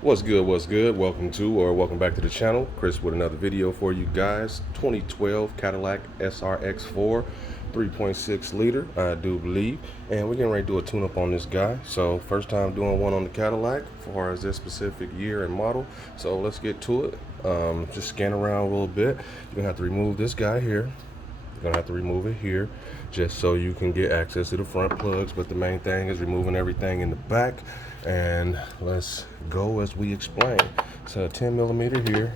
What's good? What's good? Welcome back to the channel. Chris with another video for you guys. 2012 Cadillac SRX4, 3.6 liter, I do believe. And we're getting ready to do a tune-up on this guy. So first time doing one on the Cadillac as far as this specific year and model. So let's get to it. Just scan around a little bit. You're gonna have to remove this guy here. You're gonna have to remove it here just so you can get access to the front plugs, but the main thing is removing everything in the back. And let's go as we explain. So 10 millimeter here.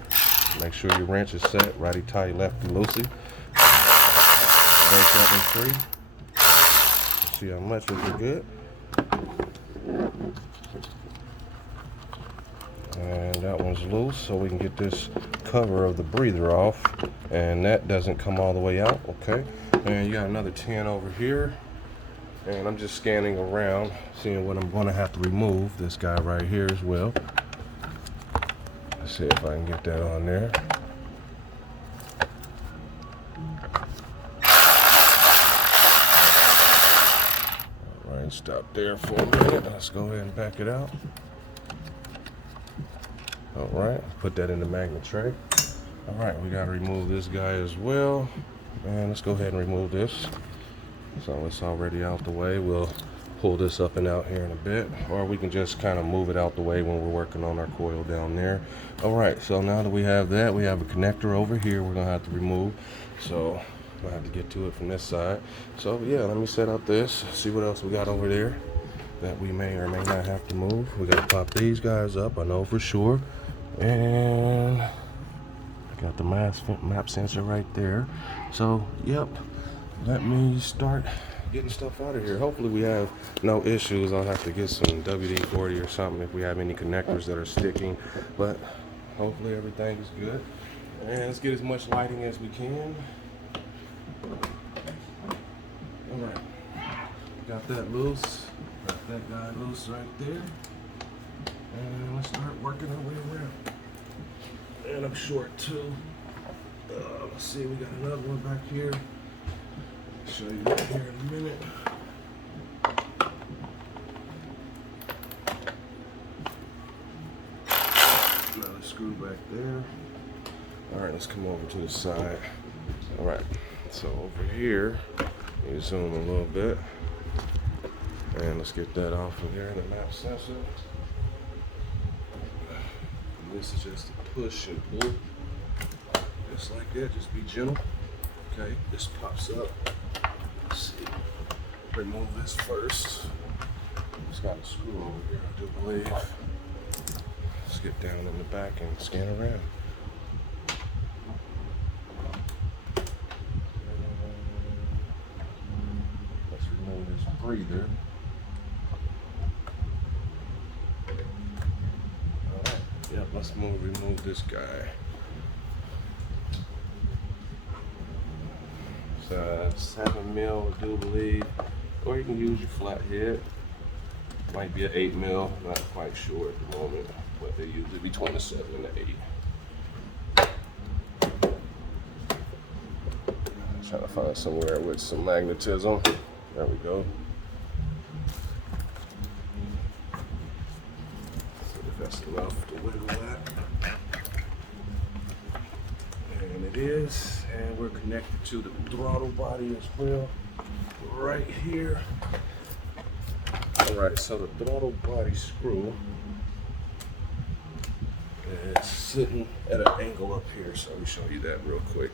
Make sure your wrench is set righty tight, lefty loosey. Break up in 3. See how much is it good. And that one's loose, so we can get this cover of the breather off, and that doesn't come all the way out. Okay, and you got another 10 over here, and I'm just scanning around seeing what I'm going to have to remove. This guy right here as well. Let's see if I can get that on there. All right, stop there for a minute. Let's go ahead and back it out. All right, put that in the magnet tray. All right, we got to remove this guy as well. And let's go ahead and remove this. So it's already out the way. We'll pull this up and out here in a bit, or we can just kind of move it out the way when we're working on our coil down there. All right, so now that we have that, we have a connector over here we're gonna have to remove. So we'll have to get to it from this side. So yeah, let me set up this, see what else we got over there that we may or may not have to move. We gotta pop these guys up, I know for sure. And I got the map sensor right there. So yep, let me start getting stuff out of here. Hopefully we have no issues. I'll have to get some WD-40 or something if we have any connectors that are sticking, but hopefully everything is good. And let's get as much lighting as we can. All right, got that loose, got that guy loose right there. And let's start working our way around. And I'm short too. Let's see, we got another one back here. Show you that here in a minute. Another screw back there. All right, let's come over to the side. All right, so over here, you zoom a little bit. And let's get that off of there, the map sensor. This is just a push and pull, just like that. Just be gentle. Okay, this pops up. Let's see. Remove this first. It's got a screw over here, I do believe. Let's get down in the back and scan around. Let's remove this breather. Yep, let's remove this guy. It's 7 mil, I do believe. Or you can use your flathead. Might be an 8 mil, not quite sure at the moment, but they usually between the 7 and the 8. Trying to find somewhere with some magnetism. There we go. That's enough to wiggle that. And it is. And we're connected to the throttle body as well. Right here. Alright, so the throttle body screw is sitting at an angle up here. So let me show you that real quick.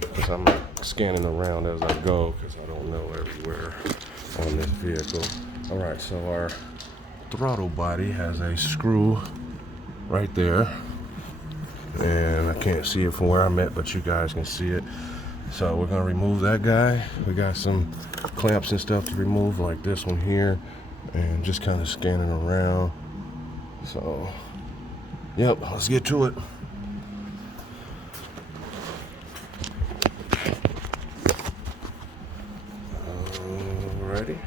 Because I'm scanning around as I go because I don't know everywhere on this vehicle. Alright, so our throttle body has a screw right there, and I can't see it from where I'm at, but you guys can see it. So we're gonna remove that guy. We got some clamps and stuff to remove, like this one here, and just kind of scanning around. So yep, let's get to it. Alrighty,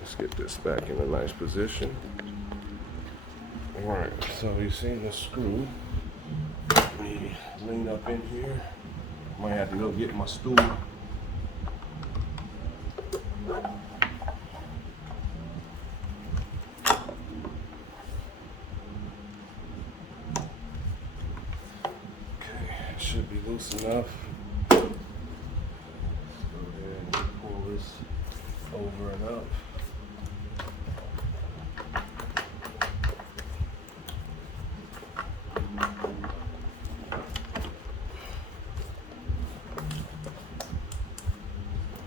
let's get this back in a nice position. Alright, so you see the screw. Let me lean up in here. Might have to go get my stool. Alright, should be loose enough. Let's go ahead and pull this over and up.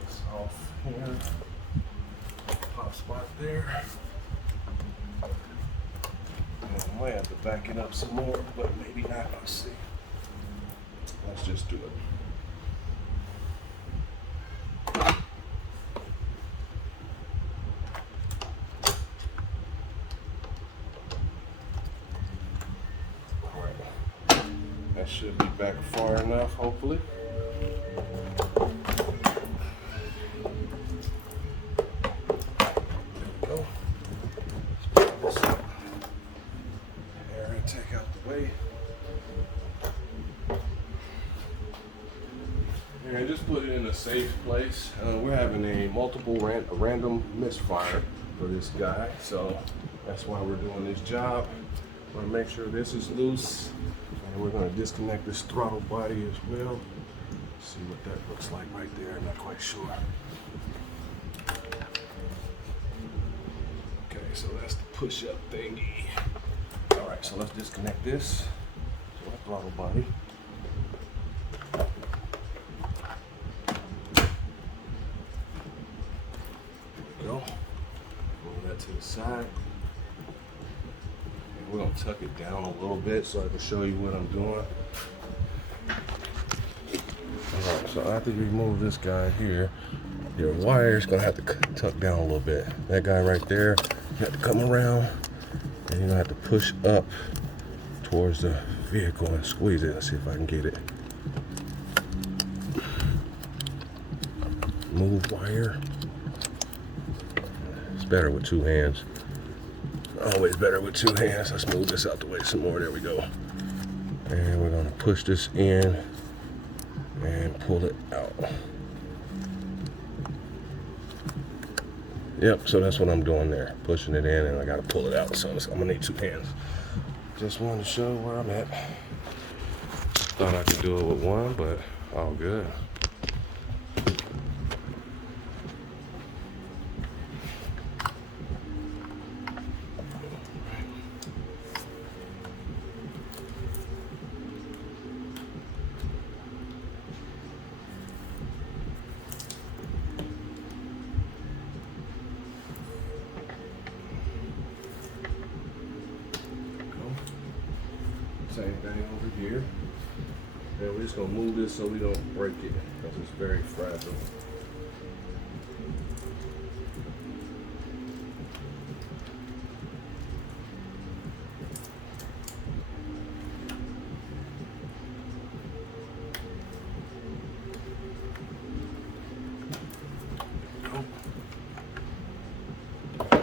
It's off here. Pop spot there. And I might have to back it up some more, but maybe not. Let's see. Let's just do it. That should be back far enough, hopefully. There we go. Let's pull this up. Air intake out the way. And just put it in a safe place. We're having a random misfire for this guy, so that's why we're doing this job. Want to make sure this is loose. And we're going to disconnect this throttle body as well. See what that looks like right there. I'm not quite sure. Okay, so that's the push-up thingy. All right, so let's disconnect this. So that throttle body. There we go. Move that to the side. We're going to tuck it down a little bit so I can show you what I'm doing. Alright, so after you remove this guy here, your wire is going to have to tuck down a little bit. That guy right there, you have to come around and you're going to have to push up towards the vehicle and squeeze it. Let's see if I can get it. Move wire. It's better with two hands. Always better with two hands. Let's move this out the way some more. There we go. And we're going to push this in and pull it out. Yep, so that's what I'm doing there. Pushing it in and I got to pull it out. So I'm going to need two hands. Just wanted to show where I'm at. Thought I could do it with one, but all good. Same thing over here. And we're just going to move this so we don't break it because it's very fragile.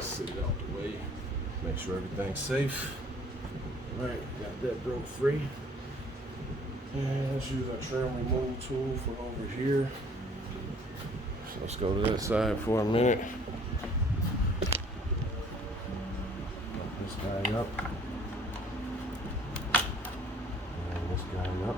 Sit it out the way. Make sure everything's safe. Alright, got that broke free. And let's use our trim removal tool for over here. So let's go to that side for a minute. Got this guy up. And this guy up.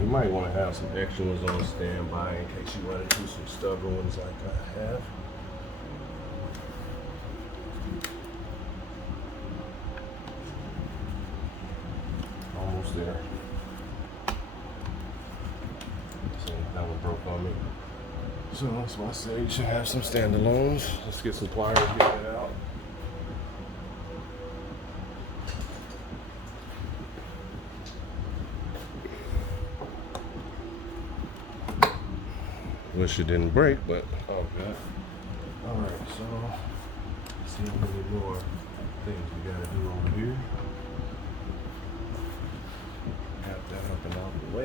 You might want to have some extra ones on standby in case you run into some stubborn ones like I have. Almost there. See, that one broke on me. So that's why I say you should have some standalones. Let's get some pliers, get that out. Wish it didn't break, but oh good. Alright, so let's see how many more things we gotta do over here. Have that up and out of the way.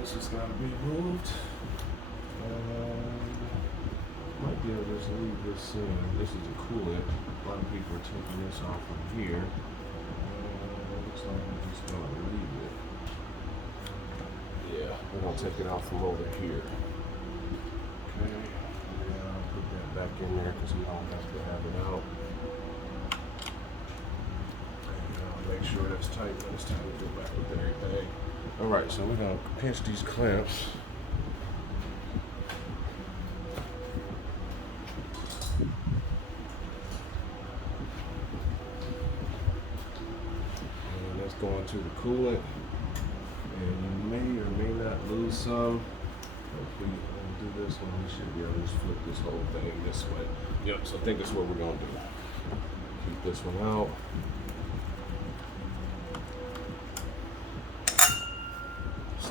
This has gotta be moved. Might be able to just leave this in. This is a coolant. A lot of people are taking this off from here. So I'm just gonna leave it. Yeah, we're gonna take it out from over here. Okay, and I'll put that back in there because we don't have to have it out. And I'll make sure that's tight when it's time to go back with everything. All right, so we're gonna pinch these clamps. And let's go into the coolant. And you may or may not lose some. If we do this one, we should be able to just flip this whole thing this way. Yep, so I think that's what we're gonna do. Keep this one out.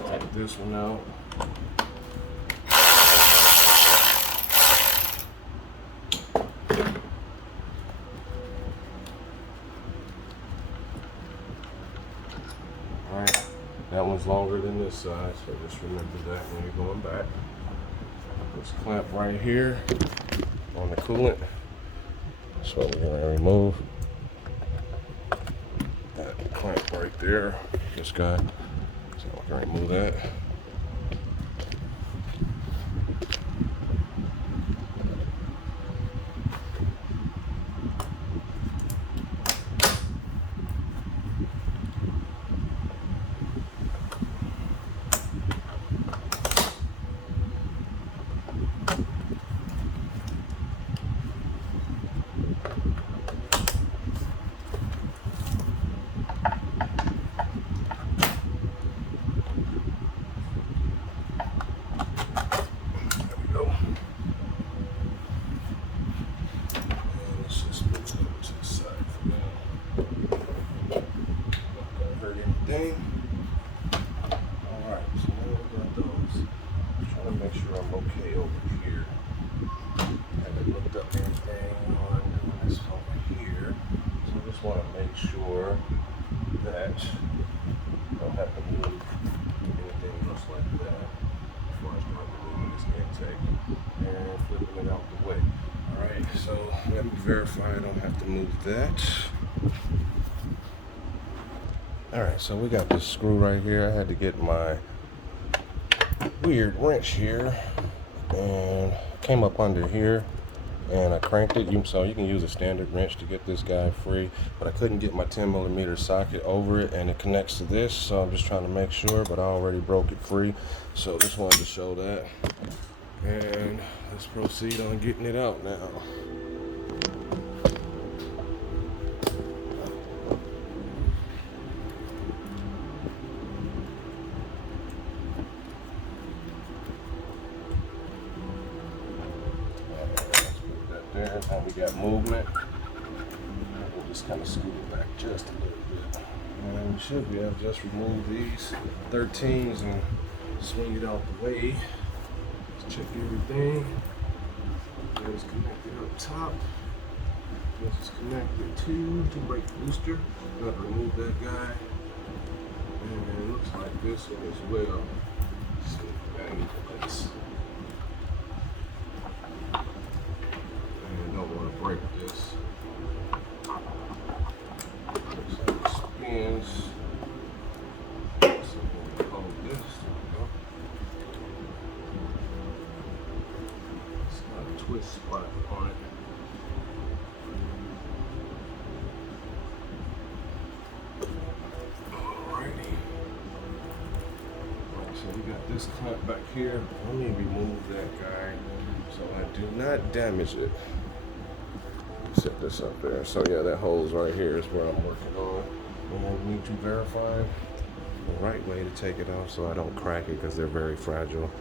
Take this one out. Alright, that one's longer than this side, so just remember that when you're going back. This clamp right here on the coolant. That's what we're going to remove. That clamp right there, this guy. So we're going to remove that. Alright, so now we got those. I'm trying to make sure I'm okay over here. I haven't looked up anything while I'm doing this over here. So I just want to make sure that I don't have to move anything else like that before I start removing this intake and flipping it out the way. Alright, so let me verify I don't have to move that. Alright, so we got this screw right here. I had to get my weird wrench here and came up under here and I cranked it. So you can use a standard wrench to get this guy free, but I couldn't get my 10mm socket over it and it connects to this, so I'm just trying to make sure, but I already broke it free. So just wanted to show that. And let's proceed on getting it out now. Now we got movement. We'll just kind of scoot it back just a little bit. And we should be able to just remove these 13s and swing it out the way. Let's check everything. That is connected up top. This is connected to the brake booster. Got to remove that guy. And it looks like this one as well. Slip it back into place. Break this. Looks like it spins. So we'll hold this. There we go. It's got a twist spot on it. Alrighty. Alright, so we got this clamp back here. Let me remove that guy so I do not damage it. Set this up there. So yeah, that hose right here is where I'm working on. And I need to verify the right way to take it off so I don't crack it because they're very fragile.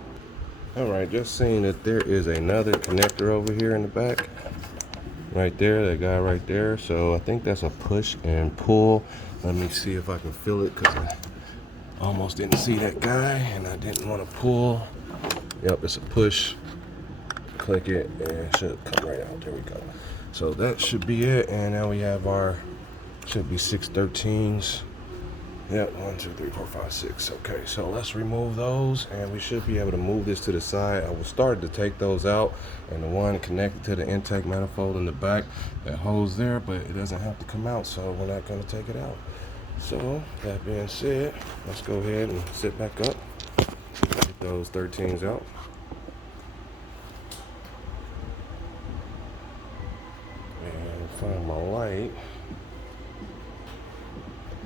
Alright, just seeing that there is another connector over here in the back. Right there, that guy right there. So I think that's a push and pull. Let me see if I can feel it because I almost didn't see that guy and I didn't want to pull. Yep, it's a push. Click it and it should come right out. There we go. So that should be it, and now we have our, should be 613s. Yep, 1, 2, 3, 4, 5, 6. Okay, so let's remove those, and we should be able to move this to the side. I was starting to take those out, and the one connected to the intake manifold in the back, that hose there, but it doesn't have to come out, so we're not going to take it out. So that being said, let's go ahead and sit back up, get those 13s out. And find my light.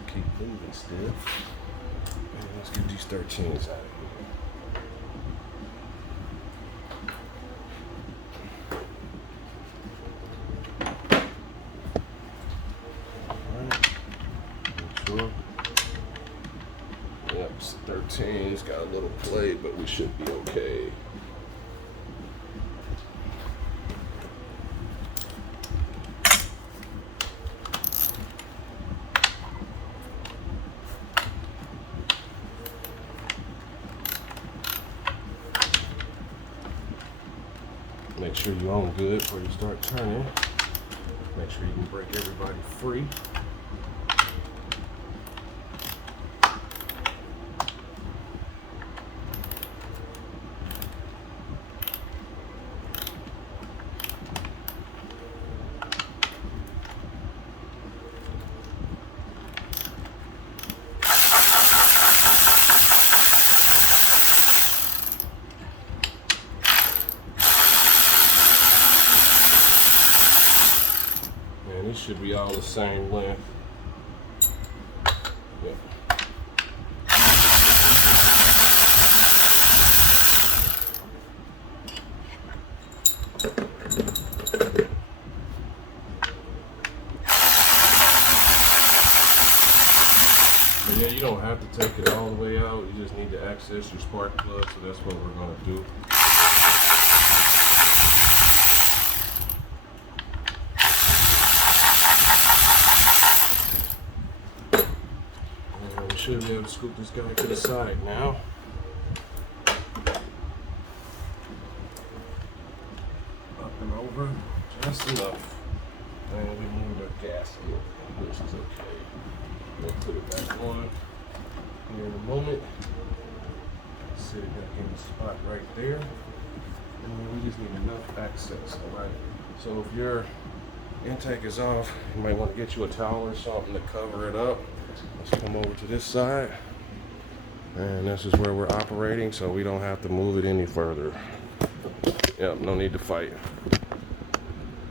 Keep moving still. And let's get these 13s out of here. Yep, 13's got a little play, but we should be okay. Make sure you own good before you start turning. Make sure you can break everybody free. These should be all the same length. Yep. But yeah, you don't have to take it all the way out. You just need to access your spark plug, so that's what we're going to do. Should be able to scoop this guy to the side now. Up and over just enough. And we move the gasket, which is okay. We'll put it back on here in a moment. Sit it back in the spot right there. And we just need enough access, alright? So if your intake is off, you might want to get you a towel or something to cover it up. Let's come over to this side, and this is where we're operating, so we don't have to move it any further. Yep, no need to fight.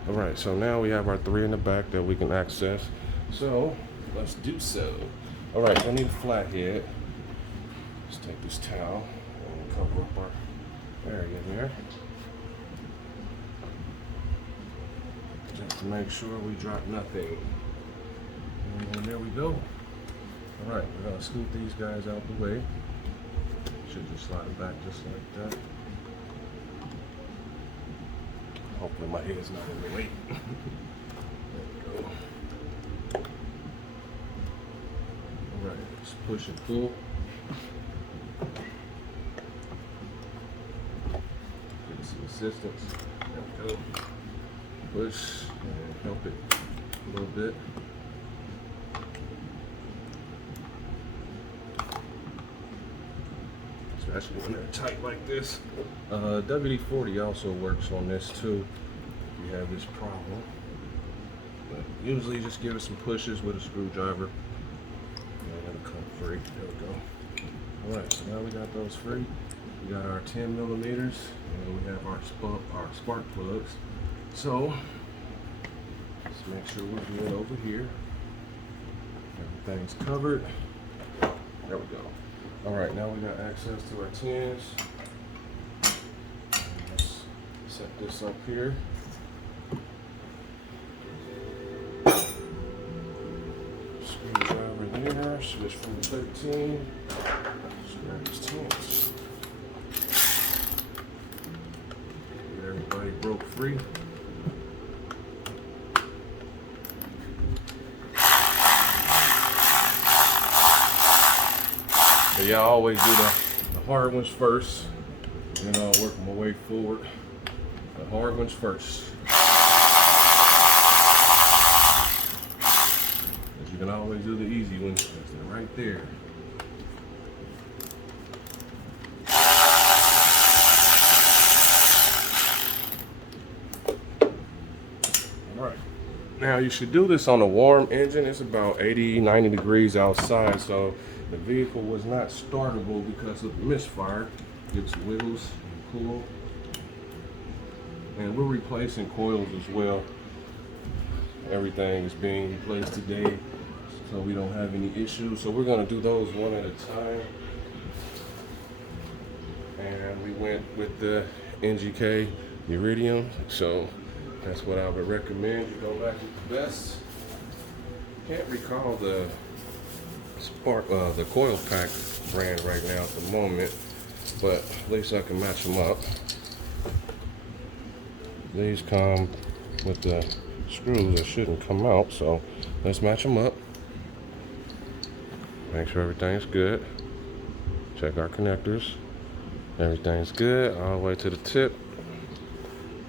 All right, so now we have our 3 in the back that we can access, so let's do so. All right, I need a flathead. Let's take this towel and cover up our area there, just to make sure we drop nothing. And there we go. Alright, we're going to scoop these guys out the way. Should just slide it back just like that. Hopefully my head's not in the way. There we go. Alright, just push and pull. Get some assistance. There we go. Push and help it a little bit. Especially when they're tight like this. WD-40 also works on this too, if you have this problem. But usually just give it some pushes with a screwdriver and it'll come free. There we go. Alright, so now we got those free. We got our 10 millimeters and we have our spark plugs. So let's make sure we're good over here. Everything's covered. There we go. Alright, now we got access to our 10s. Let's set this up here. Screwdriver there, switch from the 13. Grab these 10s. Get everybody broke free. But yeah, I always do the hard ones first, and then I'll work my way forward. The hard ones first. Because you can always do the easy ones, because they're right there. Alright. Now you should do this on a warm engine. It's about 80, 90 degrees outside, so the vehicle was not startable because of misfire. Gives wiggles and pull. And we're replacing coils as well. Everything is being replaced today, so we don't have any issues. So we're gonna do those one at a time. And we went with the NGK Iridium, so that's what I would recommend. You go back with the best. Can't recall the coil pack brand right now at the moment, but at least I can match them up. These come with the screws that shouldn't come out, so let's match them up. Make sure everything's good. Check our connectors. Everything's good all the way to the tip.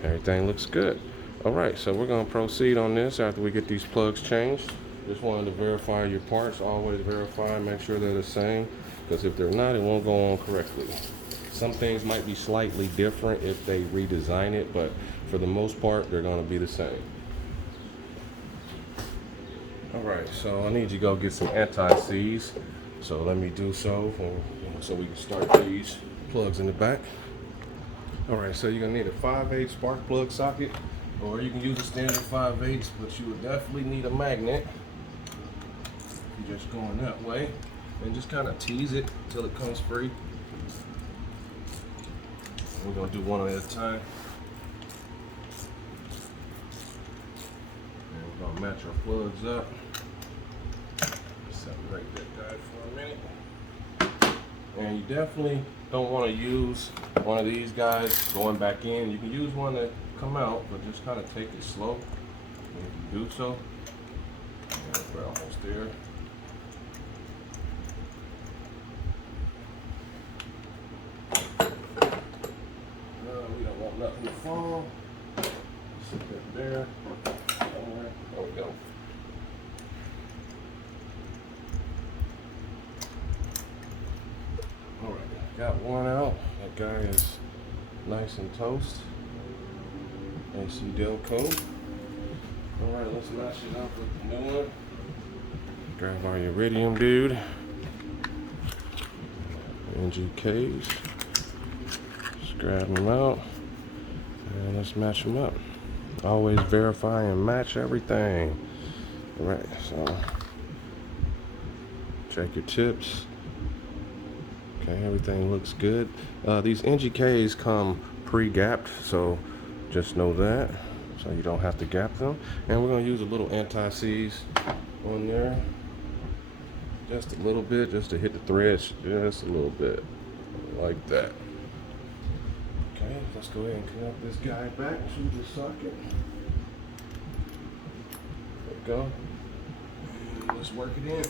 Everything looks good. All right, so we're gonna proceed on this after we get these plugs changed. Just wanted to verify your parts. Always verify, make sure they're the same, because if they're not, it won't go on correctly. Some things might be slightly different if they redesign it, but for the most part, they're gonna be the same. All right, so I need you to go get some anti-seize. So let me do so we can start these plugs in the back. All right, so you're gonna need a 5/8 spark plug socket, or you can use a standard 5/8, but you would definitely need a magnet. You're just going that way, and just kind of tease it until it comes free. We're gonna do one at a time. And we're gonna match our plugs up. Separate that guy for a minute. And you definitely don't want to use one of these guys going back in. You can use one that come out, but just kind of take it slow. And if you do so, and we're almost there. We don't want nothing to fall. Sit that there. Somewhere. There we go. All right, got one out. That guy is nice and toast. AC Delco. All right, let's match it up with the new one. Grab our Iridium dude. NGKs. Just grab them out and let's match them up. Always verify and match everything. All right, so check your tips. Okay, everything looks good. These NGKs come pre-gapped, so just know that, so you don't have to gap them. And we're gonna use a little anti-seize on there, just a little bit, just to hit the threads, just a little bit, like that. Okay, let's go ahead and connect this guy back to the socket. There we go. And let's work it in.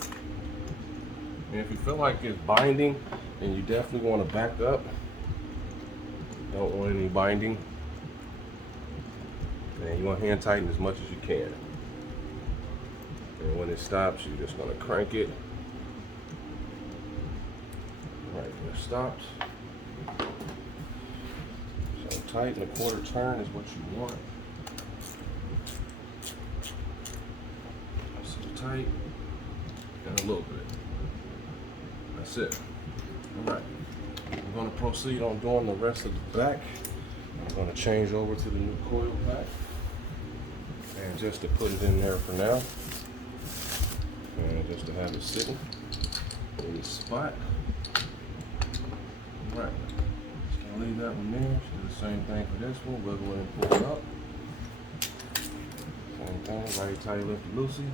And if you feel like it's binding, and you definitely want to back up. Don't want any binding. And you want to hand tighten as much as you can. And when it stops, you're just going to crank it. Right, it stops. So tight, and a quarter turn is what you want. So tight, and a little bit. That's it. All right, we're going to proceed on doing the rest of the back. I'm going to change over to the new coil pack, and just to put it in there for now, and just to have it sitting in the spot. All right, just going to leave that one there. Do the same thing for this one. Wiggle it and pull it up. Same thing, right tight, lift it loosey.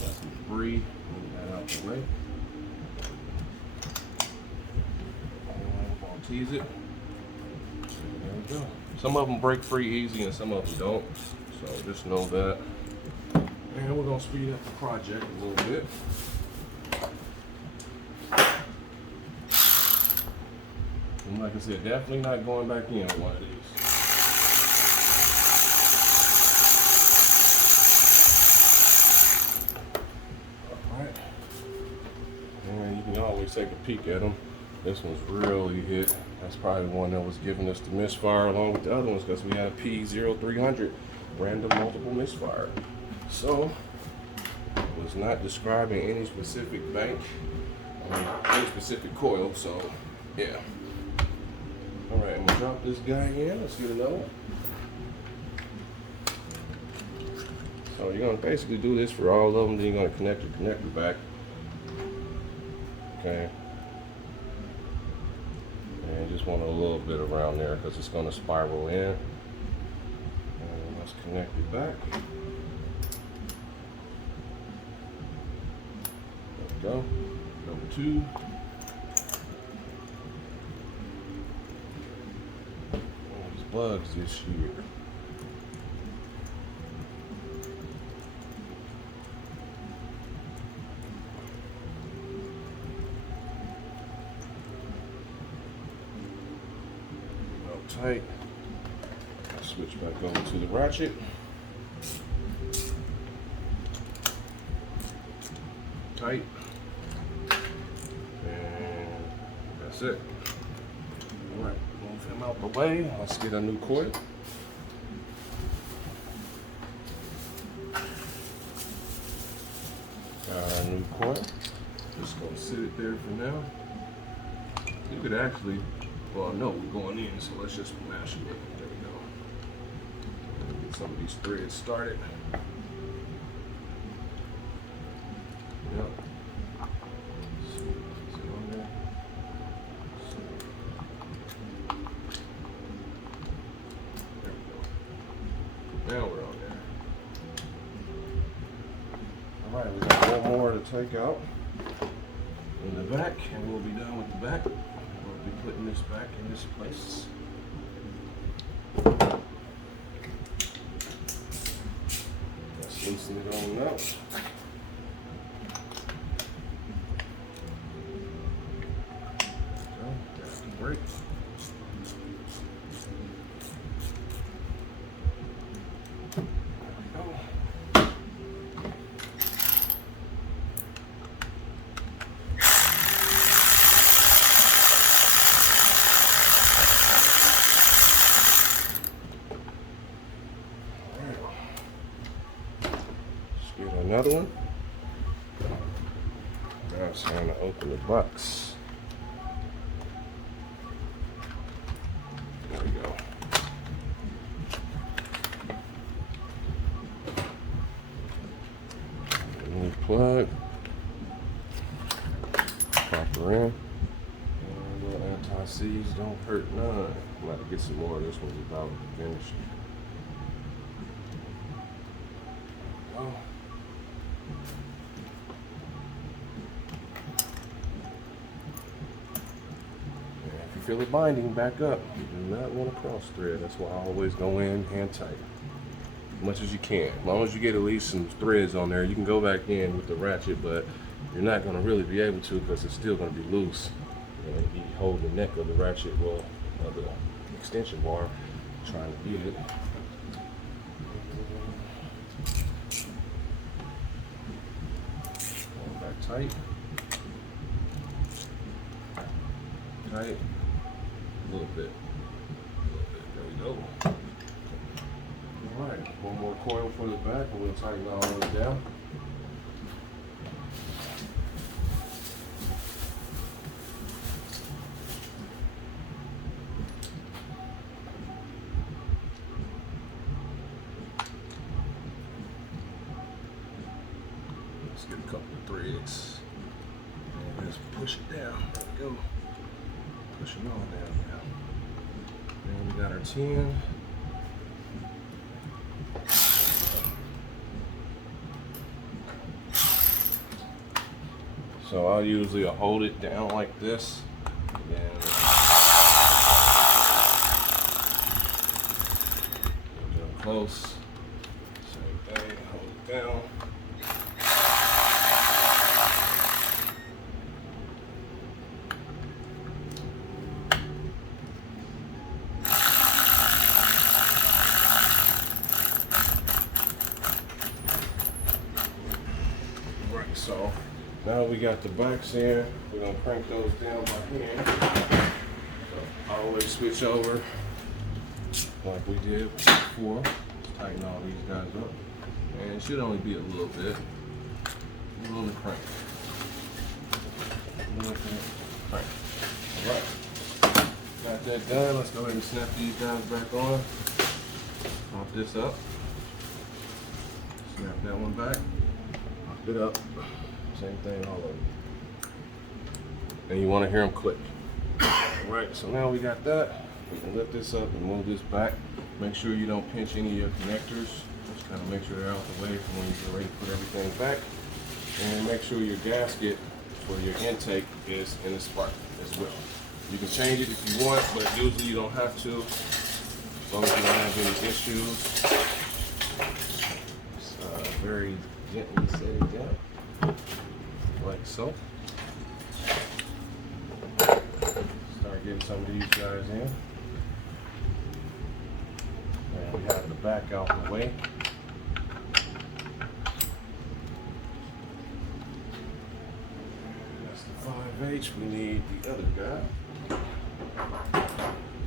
Got some debris, move that out the way. Tease it. There we go. Some of them break free easy and some of them don't. So just know that. And we're going to speed up the project a little bit. And like I said, definitely not going back in on one of these. Alright. And you can always take a peek at them. This one's really hit. That's probably the one that was giving us the misfire along with the other ones, because we had a P0300 random multiple misfire. So, I was not describing any specific bank, any specific coil, so yeah. Alright, I'm gonna drop this guy in. Let's get another one. So you're gonna basically do this for all of them, then you're gonna connect your connector back. Okay. And just want a little bit around there because it's gonna spiral in. And let's connect it back. There we go. Number 2. These bugs this year. Tight. Switch back over to the ratchet. Tight. And that's it. Alright, move him out the way. Let's get a new coil. Got our new coil. Just gonna sit it there for now. You could actually, well, no, we're going in, so let's just mash it. There we go. Get some of these threads started. Yep. Is it on there? There we go. Now we're on there. Alright, we got one more to take out in the back, and we'll be done with the back. We'll be putting this back in this place. Let's loosen it on up. Grab the brake. Another one. Now it's time to open the box. There we go. New plug. Pop her in. And little anti-seize don't hurt none. I'm about to get some more. This one's about finished. Oh. Feel it binding back up. You do not want to cross thread. That's why I always go in hand tight. As much as you can. As long as you get at least some threads on there, you can go back in with the ratchet, but you're not going to really be able to because it's still going to be loose. And you hold the neck of the ratchet, well, of the extension bar, trying to get it. Hold back tight. Tight. A little bit. There we go. Alright, one more coil for the back and we'll tighten all of it down. Let's get a couple of threads. And just push it down. There we go. Pushing on down now. And we got our 10. So I'll usually hold it down like this. And get close. Same thing, hold it down. So now we got the backs in, we're gonna crank those down by hand. So I always switch over like we did before. tighten all these guys up. And it should only be a little bit. A little bit crank. A little bit crank. Alright. Got that done. Let's go ahead and snap these guys back on. Pop this up. Snap that one back. Pop it up. Same thing all over. And you want to hear them click. Alright, so now we got that. We can lift this up and move this back. Make sure you don't pinch any of your connectors. Just kind of make sure they're out the way from when you get ready to put everything back. And make sure your gasket for your intake is in the spark as well. You can change it if you want, but usually you don't have to. As long as you don't have any issues. Just very gently set it down. Like so. Start getting some of these guys in. And we have the back out the way. That's the 5H. We need the other guy.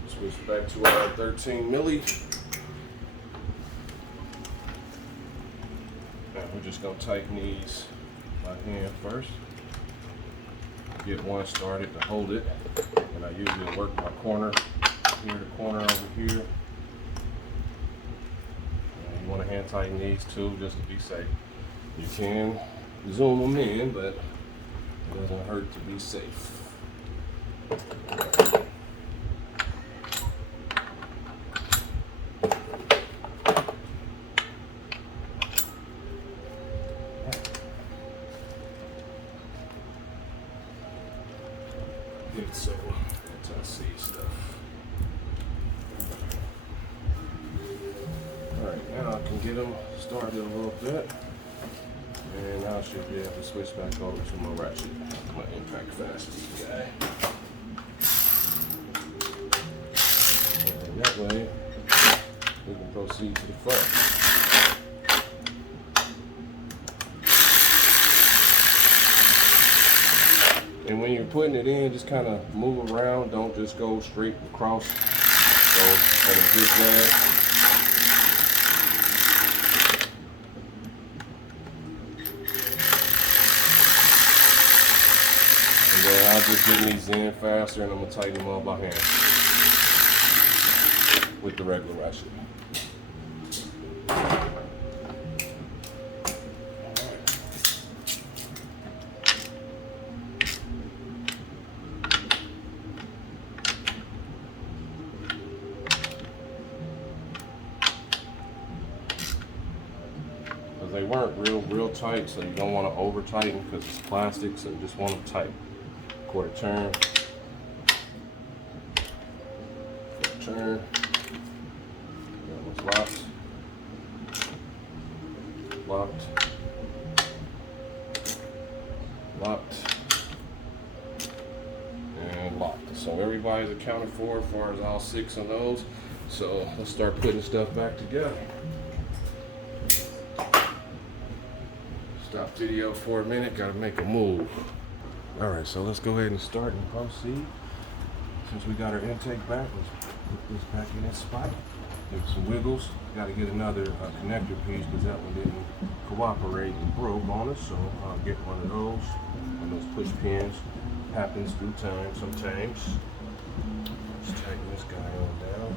Switch back to our 13 milli. And we're just going to tighten these by hand first. Get one started to hold it. And I usually work my corner here, the corner over here. And you want to hand tighten these too, just to be safe. You can zoom them in, but it doesn't hurt to be safe. Get so anti-seize stuff. Alright, now I can get them started a little bit. And now I should be able to switch back over to my ratchet, my impact fast speed guy. And that way, we can proceed to the front. And when you're putting it in, just kind of move around. Don't just go straight across. Go on a zigzag. And then I'll just get these in faster, and I'm gonna tighten them all by hand with the regular ratchet. They weren't real tight, so you don't want to over tighten because it's plastic, so you just want them tight. Quarter turn. Quarter turn. That one's locked. Locked. Locked. And locked. So everybody's accounted for as far as all 6 of those. So let's start putting stuff back together. Stop video for a minute, gotta make a move. Alright, so let's go ahead and start and proceed. Since we got our intake back, let's put this back in its spot. Give it some wiggles. Gotta get another connector piece because that one didn't cooperate and broke on us. So I'll get one of those. And those push pins. Happens through time sometimes. Let's tighten this guy on down.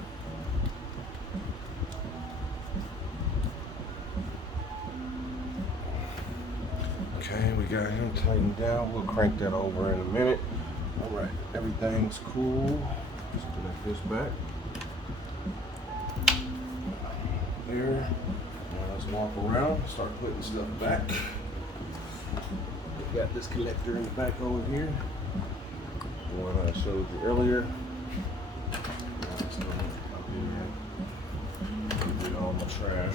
Okay, we got him tightened down. We'll crank that over in a minute. Alright, everything's cool. Let's connect this back. There. Now let's walk around, start putting stuff back. We got this collector in the back over here. The one I showed you earlier. Let's go up here. Get all my trash around.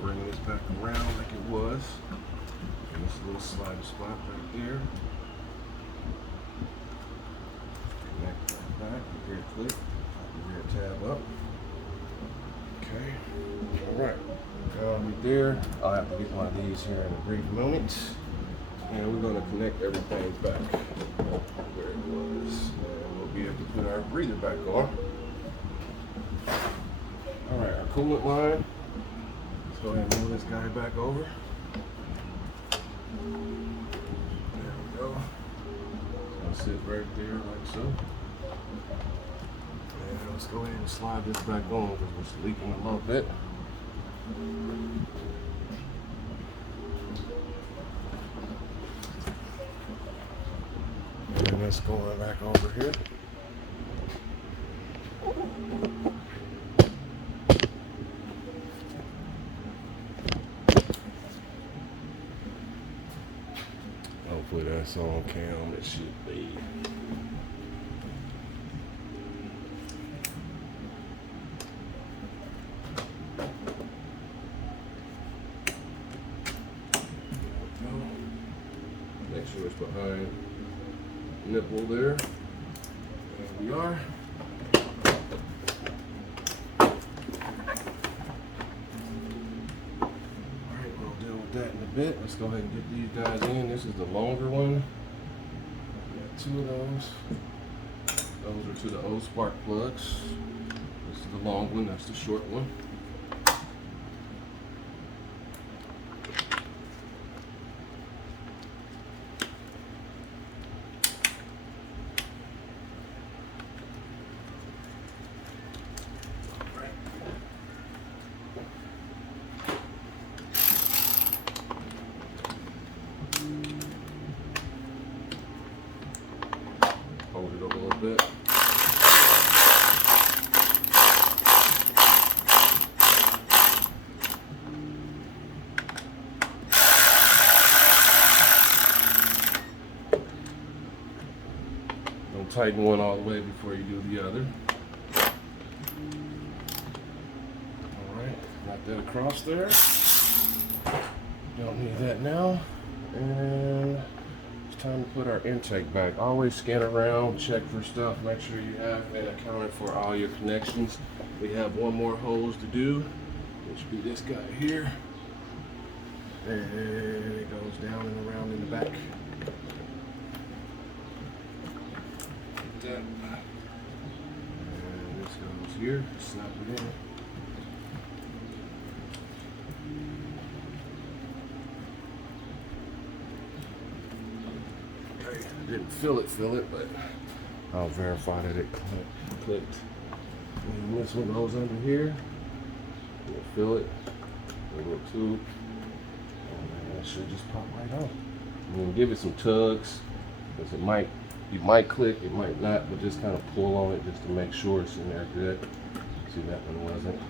Bring this back around like it was. And this little slider spot right there. Connect that back. You hear it click. You hear it tab up. Okay. All right. Right there. I'll have to get one of these here in a brief moment. And we're going to connect everything back where it was. And we'll be able to put our breather back on. All right, our coolant line. Let's go ahead and move this guy back over. There we go. It's going to sit right there like so. And let's go ahead and slide this back on because it's leaking a little bit. And let's go back over here. Hopefully that's on cam. It should be. Make sure it's behind the nipple there. There we are. Alright, we'll deal with that in a bit. Let's go ahead and get these guys in. This is the longer one. We got two of those. Those are to the old spark plugs. This is the long one, that's the short one. Hold it up a little bit. Don't tighten one all the way before you do the other. Alright, got that across there. Don't need that now. And it's time to put our intake back. Always scan around, check for stuff, make sure you have and accounted for all your connections. We have one more hose to do, which would be this guy here. And it goes down and around in the back. Like that. And this goes here, snap it in. Didn't feel it, but I'll verify that it clicked. And this one goes under here. You'll feel it. A little tube. And that should just pop right on. I'm gonna give it some tugs, because it might click, it might not, but just kind of pull on it just to make sure it's in there good. See, that one wasn't.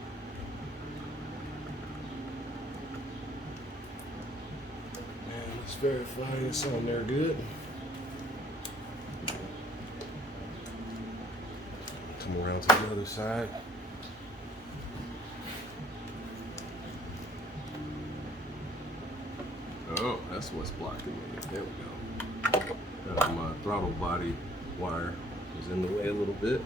And let's verify it's on there good. Come around to the other side. Oh, that's what's blocking me. There we go. My throttle body wire is in the way a little bit.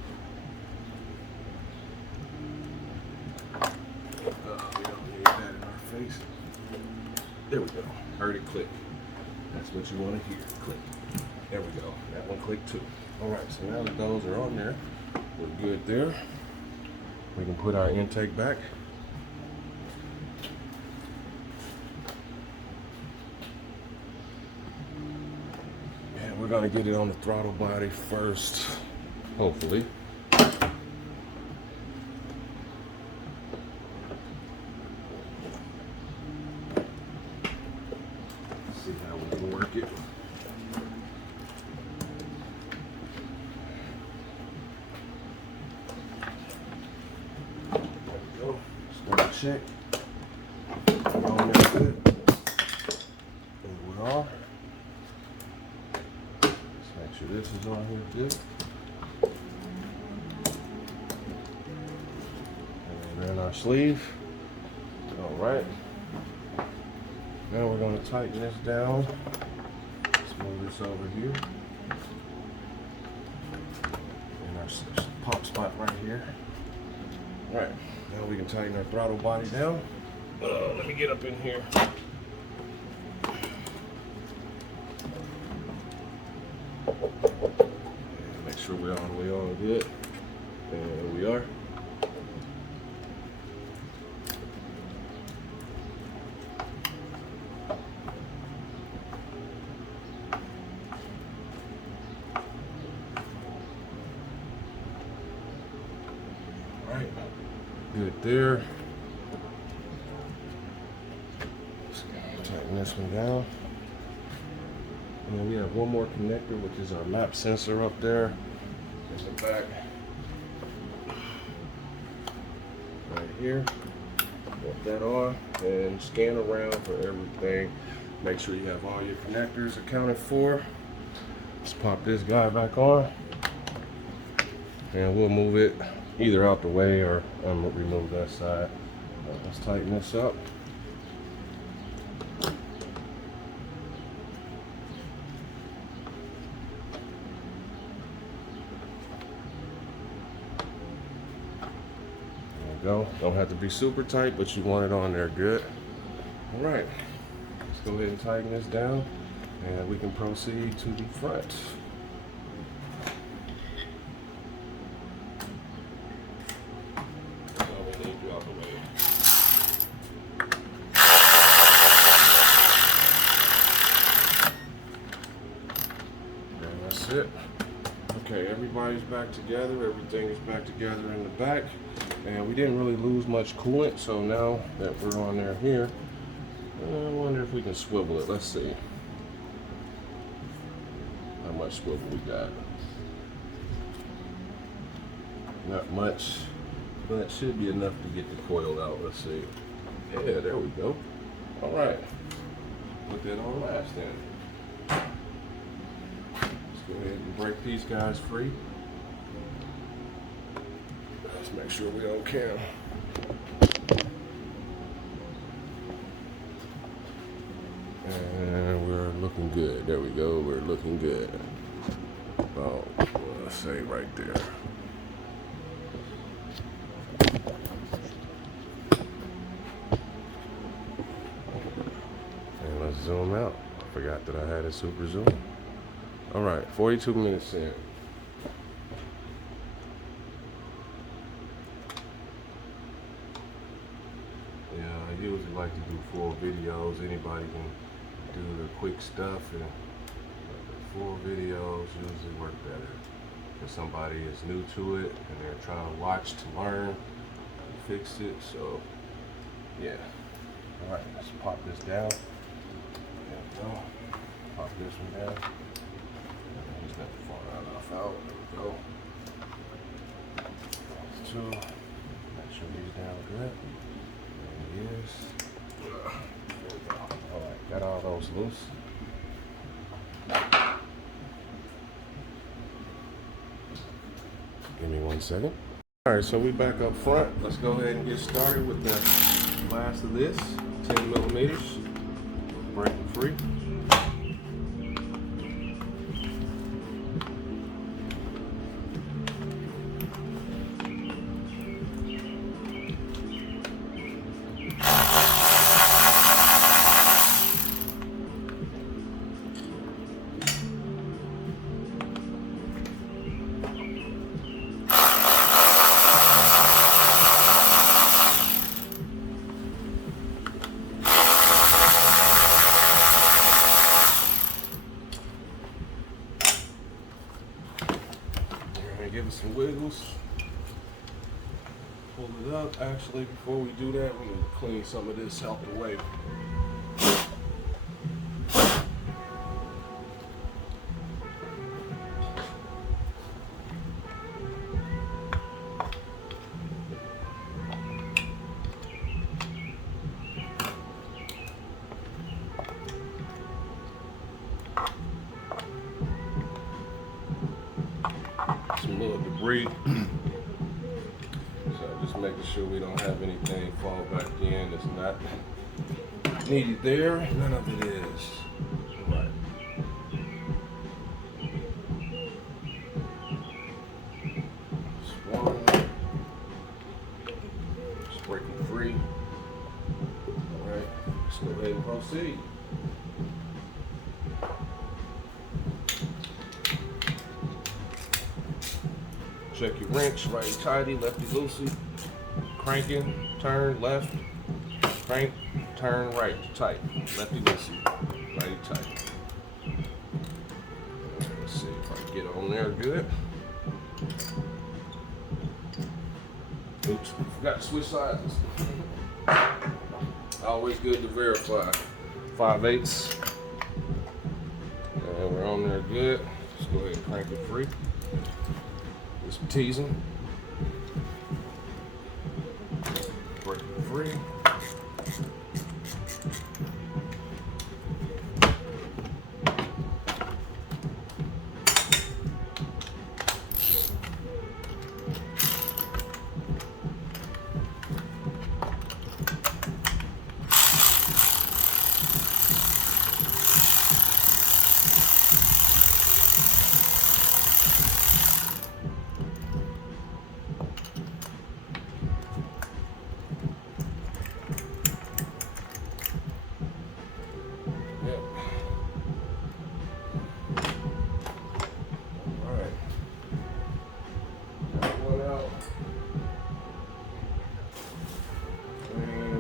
We don't need that in our face. There we go. Heard it click. That's what you want to hear. Click. There we go. That one clicked too. All right, so now that those are on there, we're good there. We can put our intake back. And we're gonna get it on the throttle body first, hopefully. See how we can work it. Check. On there good. There we are. Let's make sure this is on here good. And then our sleeve. Alright. Now we're going to tighten this down. Let's move this over here. And our pump spot right here. All right, now we can tighten our throttle body down. Let me get up in here. And make sure we're all the way on good. And there we are. Right, good there. Tighten this one down. And then we have one more connector, which is our map sensor up there in the back. Right here. Put that on and scan around for everything. Make sure you have all your connectors accounted for. Let's pop this guy back on. And we'll move it either out the way or remove that side. Let's tighten this up. There we go. Don't have to be super tight, but you want it on there good. All right, let's go ahead and tighten this down and we can proceed to the front. It. Okay, everybody's back together. Everything is back together in the back, and we didn't really lose much coolant. So now that we're on there here, I wonder if we can swivel it. Let's see how much swivel we got. Not much, but it should be enough to get the coil out. Let's see. Yeah, there we go. All right, put that on last then. Go ahead and break these guys free. Let's make sure we don't cam. And we're looking good. There we go. We're looking good. Oh, let's say right there. And let's zoom out. I forgot that I had a super zoom. All right, 42 minutes in. Yeah, I usually like to do full videos. Anybody can do the quick stuff, and the full videos usually work better. If somebody is new to it and they're trying to watch to learn and fix it, so yeah. All right, let's pop this down. There we go. Pop this one down. Just let the fall enough out. There we go. That's two. Make sure these down good. There it is. There we go. Alright, got all those loose. Give me 1 second. Alright, so we back up front. Let's go ahead and get started with the last of this. 10 millimeters. Break it free. Give it some wiggles. Pull it up. Actually, before we do that, we're going to clean some of this out the way. Some little debris. So just making sure we don't have anything fall back in that's not needed there. None of it is. All right. One. proceed. Check your wrench, righty tighty, lefty loosey. Cranking, turn left, crank, turn right, tight. Lefty loosey, righty tight. Let's see if I can get on there good. Oops, forgot to switch sizes. Always good to verify. 5/8. And we're on there good. Let's go ahead and crank it free. Just teasing. Break it free.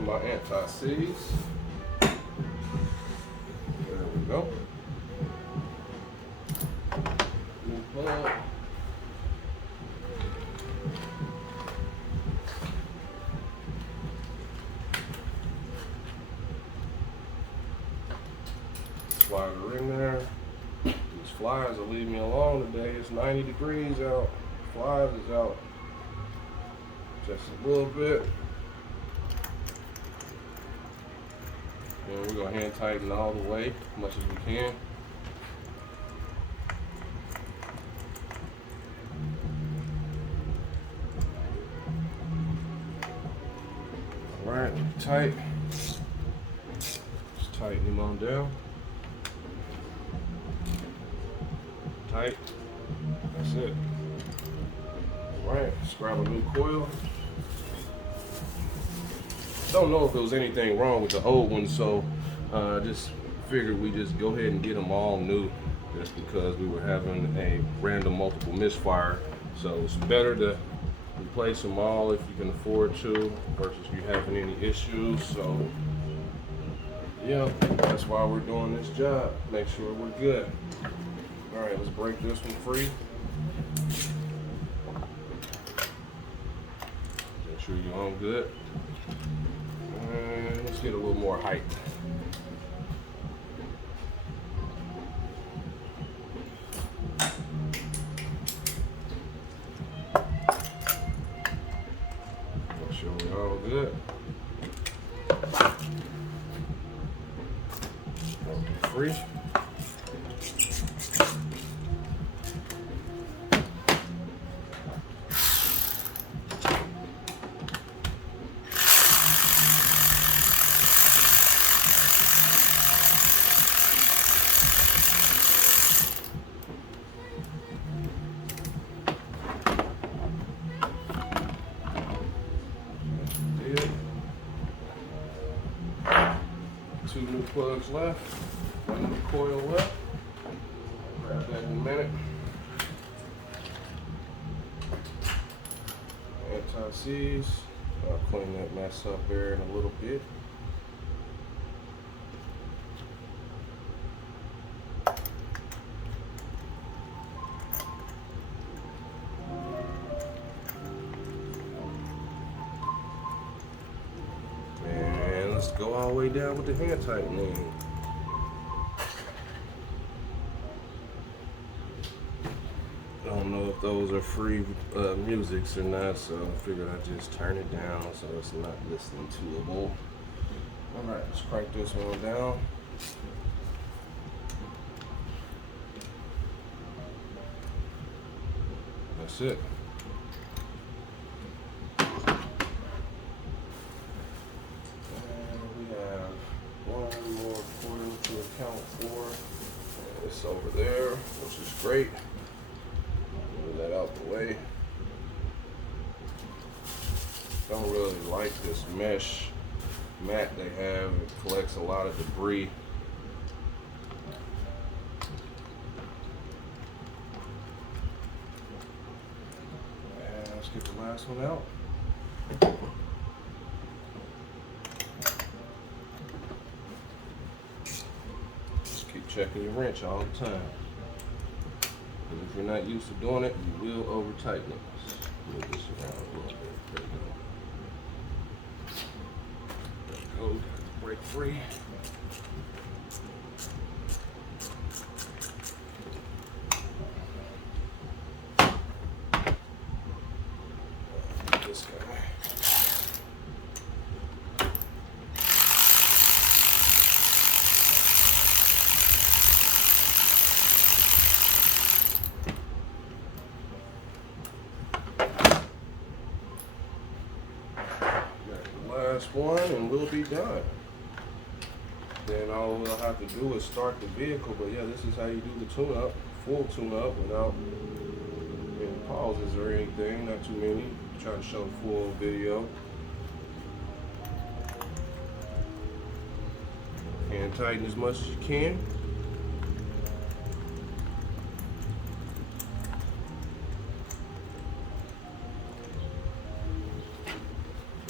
My anti-seize. There we go. New plug. Slider in there. These flies will leave me alone today. It's 90 degrees out. Flies is out. Just a little bit. And we're going to hand tighten all the way as much as we can. All right, tight. Just tighten him on down. Tight. That's it. All right, let's grab a new coil. Don't know if there was anything wrong with the old one, so just figured we just go ahead and get them all new, just because we were having a random multiple misfire. So it's better to replace them all if you can afford to, versus you having any issues. So yeah, that's why we're doing this job. Make sure we're good. All right, let's break this one free. Make sure you're on good. And let's get a little more height. Make sure we're all good. Free. Two new plugs left, one new coil left. Grab that in a minute. Anti-seize. I'll clean that mess up there in a little bit. Let's go all the way down with the hand tightening. I don't know if those are free musics or not, so I figured I'd just turn it down so it's not listening toable. Alright, let's crank this one down. That's it. Count for. It's over there, which is great. Move that out the way. Don't really like this mesh mat they have. It collects a lot of debris. And let's get the last one out. Just keep checking your wrench all the time. Because if you're not used to doing it, you will over tighten it. Move this around a little bit. There you go. There you go. Break free. This guy. Last one and we'll be done. Then all we'll have to do is start the vehicle. But yeah, this is how you do the tune-up, full tune-up without any pauses or anything, not too many. Try to show full video. And tighten as much as you can.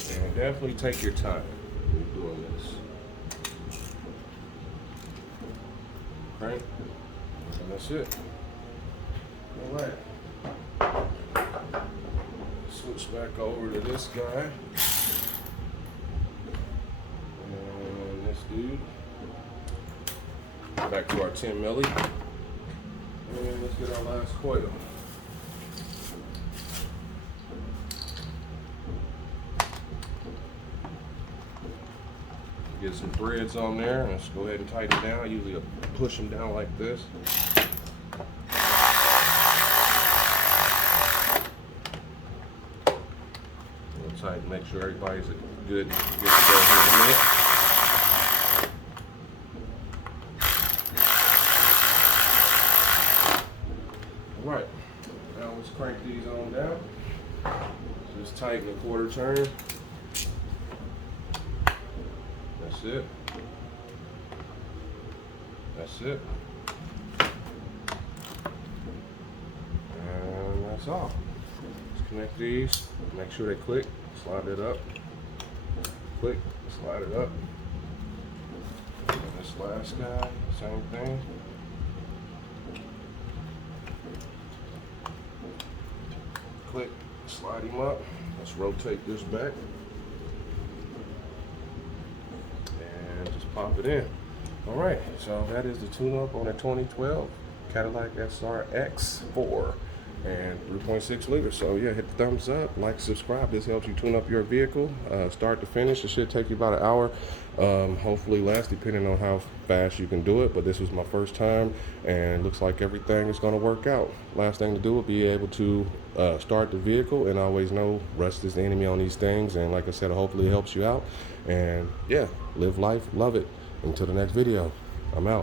And definitely take your time when you're doing this. Right? And that's it. All right. Switch back over to this guy. And this dude. Back to our 10 milli. And let's get our last coil. Get some threads on there, and let's go ahead and tighten it down. I usually push them down like this. We'll tighten, make sure everybody's good to go here in a minute. All right, now let's crank these on down. Just tighten a quarter turn. That's it. That's it. And that's all. Let's connect these. Make sure they click. Slide it up. Click. Slide it up. And this last guy, same thing. Click. Slide him up. Let's rotate this back. Pop it in. All right, so that is the tune-up on a 2012 Cadillac SRX4 and 3.6 liters. So yeah, hit the thumbs up, like, subscribe. This helps you tune up your vehicle, start to finish. It should take you about an hour, hopefully less, depending on how fast you can do it. But this was my first time, and looks like everything is going to work out. Last thing to do will be able to start the vehicle, and always know rust is the enemy on these things. And like I said, hopefully it helps you out. And yeah, live life, love it. Until the next video, I'm out.